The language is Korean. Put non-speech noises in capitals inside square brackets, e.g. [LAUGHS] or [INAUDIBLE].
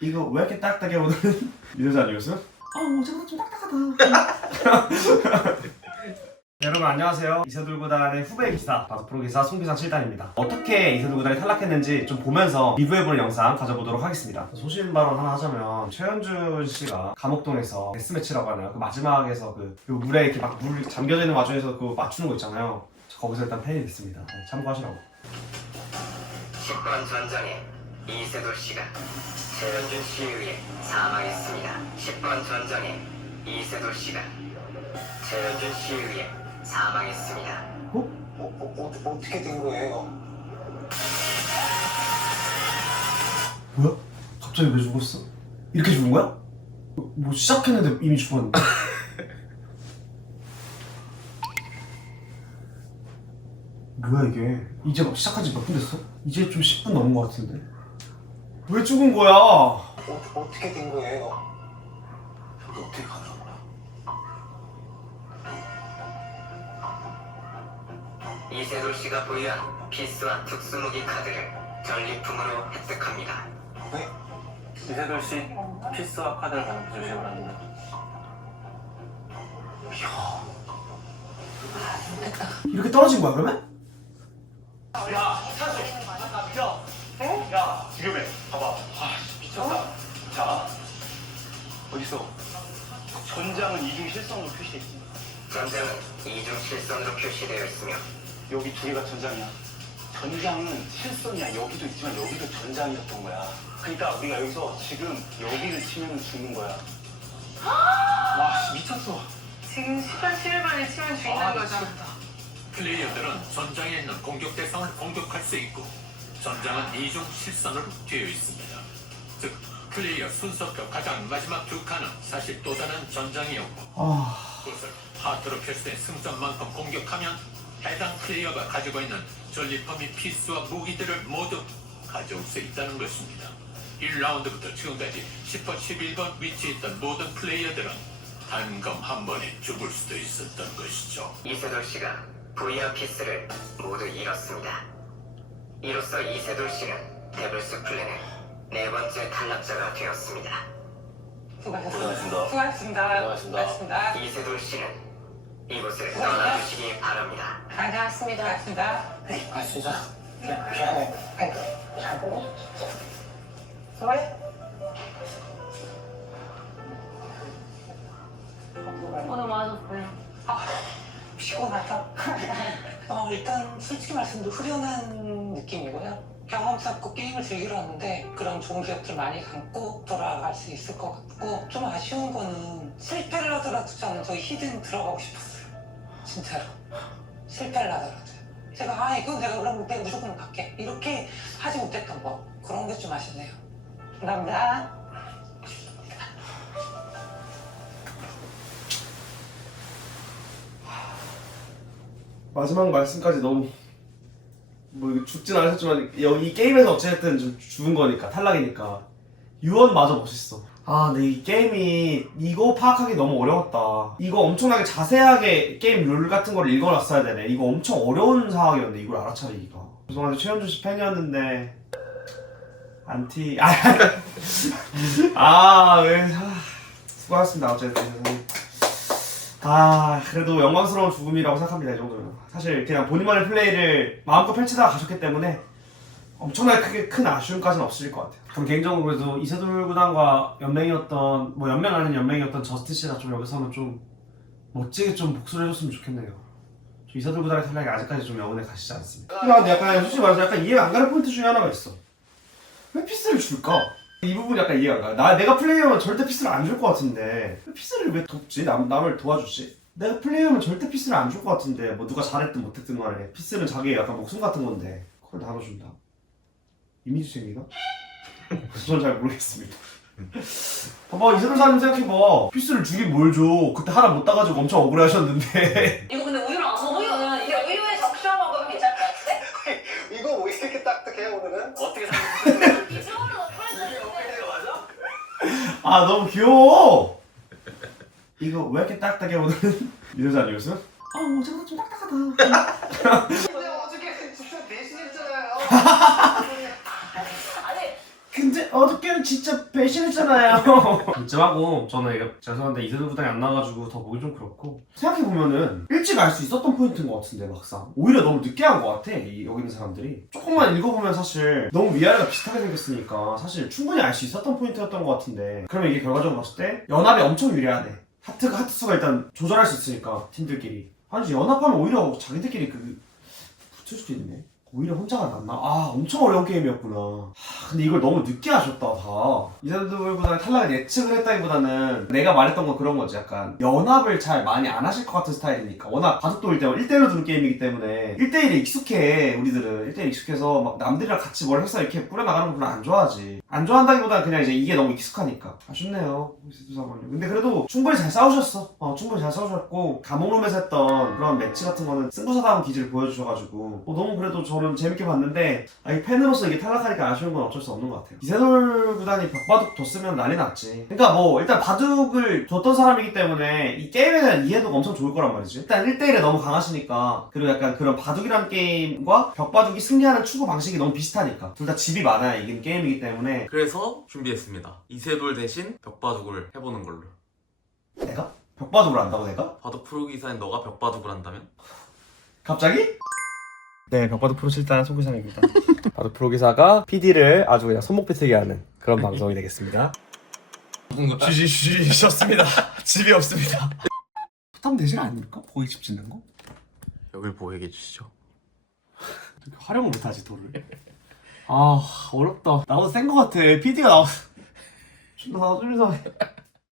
이거 왜 이렇게 딱딱해 오늘은? [LAUGHS] 이러지 아니었어? 아뭐 생각보다 좀 딱딱하다. [LAUGHS] 네, 여러분 안녕하세요. 이세돌 구단의 후배 기사 바둑 프로 기사 송기상 7단입니다. 어떻게 이세돌 구단이 탈락했는지 좀 보면서 리뷰해보는 영상 가져보도록 하겠습니다. 소신 발언 하나 하자면 최현준 씨가 감옥동에서 데스매치라고 하나요? 그 마지막에서 그, 그 물에 이렇게 막 물 잠겨져 있는 와중에서 그 맞추는 거 있잖아요. 저 거기서 일단 팬이 됐습니다. 네, 참고하시라고. 10번 전장에 이세돌 씨가 최현준 씨에 의해 사망했습니다. 10번 전장에 이세돌 씨가 최현준 씨에 의해 사망했습니다. 어, 어, 어, 어떻게 된 거예요? 뭐야? 갑자기 왜 죽었어? 이렇게 죽은 거야? 뭐, 뭐 시작했는데 이미 죽었는데? [LAUGHS] 뭐야 이게? 이제 막 시작한 지 몇 분 됐어? 이제 좀 10분 넘은 것 같은데? 왜 죽은 거야? 어, 어떻게 된 거예요? 저기 어떻게 가나 보다. 이세돌 씨가 보유한 피스와 특수무기 카드를 전리품으로 획득합니다. 왜? 이세돌 씨 피스와 카드를 받는 조심을 합니다. 이렇게 떨어진 거야 그러면? 야, 찬수! 야! 야, 지금 해. 봐봐. 아, 미쳤다. 자, 어딨어? 전장은 이중 실성으로 표시했지. 전장은 이중 실선으로 표시되어 있으며 여기 두 개가 전장이야. 전장은 실선이야. 여기도 있지만 여기도 전장이었던 거야. 그러니까 우리가 여기서 지금 여기를 치면 죽는 거야. 와, 씨, 미쳤어. 지금 10월 11번에 치면 죽는 거죠. 플레이어들은 전장에 있는 공격 대상을 공격할 수 있고 전장은 이중 실선으로 되어 있습니다. 즉 플레이어 순서표 가장 마지막 두 칸은 사실 또 다른 전장이었고 아... 그것을 하트로 표시된 승점만큼 공격하면 해당 플레이어가 가지고 있는 전리품이 피스와 무기들을 모두 가져올 수 있다는 것입니다. 1라운드부터 지금까지 10번, 11번 위치에 있던 모든 플레이어들은 단검 한 번에 죽을 수도 있었던 것이죠. 이세돌 씨가 부이와 피스를 모두 잃었습니다. 이로써 이세돌 씨는 데블스 플랜의 네 번째 탈락자가 되었습니다. 수고하셨습니다. 수고하셨습니다. 수고하셨습니다. 수고하셨습니다. 이세돌 씨는 이곳을 떠나주시기 바랍니다. 반갑습니다. 반갑습니다. 아, 진짜. 미- 미안해. 수고해. 오늘 맞았어요. 피곤하다. [LAUGHS] 어, 일단 솔직히 말씀도 후련한 느낌이고요. 경험 쌓고 게임을 즐기러 왔는데 그런 좋은 기억들 많이 갖고 돌아갈 수 있을 것 같고 좀 아쉬운 거는 실패를 하더라도 저는 저희 히든 들어가고 싶었어요. 진짜로. 실패를 하더라도. 제가 아 이건 내가 그럼 내가 무조건 갈게 이렇게 하지 못했던 거 그런 게 좀 아쉽네요. 감사합니다. 마지막 말씀까지 너무 뭐 죽진 않으셨지만 이 게임에서 어쨌든 좀 죽은 거니까 탈락이니까. 유언 마저 멋있어. 아 근데 이 게임이 이거 파악하기 너무 어려웠다. 이거 엄청나게 자세하게 게임 룰 같은 걸 읽어놨어야 되네. 이거 엄청 어려운 상황이었네 이걸 알아차리기가. 죄송한데 최현준 씨 팬이었는데 안티 아왜 아, [LAUGHS] 수고하셨습니다. 어쨌든 아 그래도 영광스러운 죽음이라고 생각합니다 이 정도면. 사실 그냥 본인만의 플레이를 마음껏 펼치다가 가셨기 때문에 엄청나게 크게 큰 아쉬움까지는 없으실 것 같아요. 그럼 개인적으로 그래도 이세돌 구단과 연맹이었던 뭐 연맹 아닌 연맹이었던 저스트 씨가 좀 여기서는 좀 멋지게 좀 복수를 해줬으면 좋겠네요. 저 이세돌 구단의 탈락이 아직까지 좀 여운에 가시지 않습니다. 근데 약간 솔직히 말해서 약간 이해가 안 가는 포인트 중에 하나가 있어. 왜 피스를 줄까? 이 부분이 약간 이해가 안 가. 나 내가 플레이하면 절대 피스를 안 줄 것 같은데 왜 피스를 왜 돕지? 남 남을 도와주지? 내가 플레이하면 절대 피스를 안 줄 것 같은데 뭐 누가 잘했든 못했든 간에 피스는 자기의 약간 목숨 같은 건데 그걸 나눠준다. 이미지쟁이가? [LAUGHS] 저는 잘 모르겠습니다. 봐봐 이세돌 사님 생각해봐 피스를 주긴 뭘 줘? 그때 하나 못 따가지고 엄청 억울해하셨는데 [LAUGHS] 이거 근데 우유랑 안 먹으면 이게 우유에 적셔 먹으면 괜찮을 것 같은데? [LAUGHS] 이거 왜 이렇게 딱딱해 오늘은? 어떻게 생각해? 이처음으로 털어졌는데. 맞아? 아 너무 귀여워. 이거 왜 이렇게 딱딱해 오늘은? 이러지 아니었어? 아뭐 생각보다 좀 딱딱하다. 근데 어저께 진짜 대신했잖아요. 어저께는 진짜 배신했잖아요. [LAUGHS] 인정하고 저는 이거 죄송한데 이세돌 구단이 안 나가지고 더 보기 좀 그렇고 생각해보면은 일찍 알 수 있었던 포인트인 것 같은데 막상. 오히려 너무 늦게 한 것 같아 이, 여기 있는 사람들이. 조금만 읽어보면 사실 너무 위아래가 비슷하게 생겼으니까 사실 충분히 알 수 있었던 포인트였던 것 같은데. 그러면 이게 결과적으로 봤을 때 연합이 엄청 유리하네. 하트가 하트 수가 일단 조절할 수 있으니까 팀들끼리. 아니 연합하면 오히려 자기들끼리 그 붙을 수도 있네 오히려 혼자가 낫나? 아 엄청 어려운 게임이었구나. 하, 근데 이걸 너무 늦게 하셨다 다. 이세돌보다는 탈락을 예측을 했다기보다는 내가 말했던 건 그런 거지. 약간 연합을 잘 많이 안 하실 것 같은 스타일이니까. 워낙 돌릴 때 1대1로 두는 게임이기 때문에 1대1에 익숙해 우리들은. 1대1 익숙해서 막 남들이랑 같이 뭘 해서 이렇게 뿌려나가는 거 별로 안 좋아하지. 안 좋아한다기보다는 그냥 이제 이게 너무 익숙하니까. 아쉽네요 근데 그래도 충분히 잘 싸우셨어. 어 충분히 잘 싸우셨고 감옥룸에서 했던 그런 매치 같은 거는 승부사다운 기질을 보여주셔가지고. 어, 너무 그래도 저는 재밌게 봤는데 아, 이 팬으로서 이게 탈락하니까 아쉬운 건 어쩔 수 없는 것 같아요. 이세돌 구단이 벽바둑 뒀으면 난리 났지. 그러니까 뭐 일단 바둑을 뒀던 사람이기 때문에 이 게임에 대한 이해도가 엄청 좋을 거란 말이지. 일단 1대1에 너무 강하시니까 그리고 약간 그런 바둑이란 게임과 벽바둑이 승리하는 추구 방식이 너무 비슷하니까 둘 다 집이 많아야 이긴 게임이기 때문에 그래서 준비했습니다. 이세돌 대신 벽바둑을 해보는 걸로. 내가? 벽바둑을 한다고 내가? 바둑 프로 기사인 너가 벽바둑을 한다면? 갑자기? 네, 벽바둑 프로 7단 송기상입니다. [LAUGHS] 바둑 프로 기사가 PD를 아주 그냥 손목 비트게 하는 그런 방송이 되겠습니다. 쉬셨습니다. [LAUGHS] 집이 없습니다. 부담 되지 않을까? 거기 집 짓는 거? 여길 보호해 주시죠. 활용을 못하지 돌을. 아 어렵다. 나도 센거 같아. PD가 나와. 존나 나도 좀 이상해.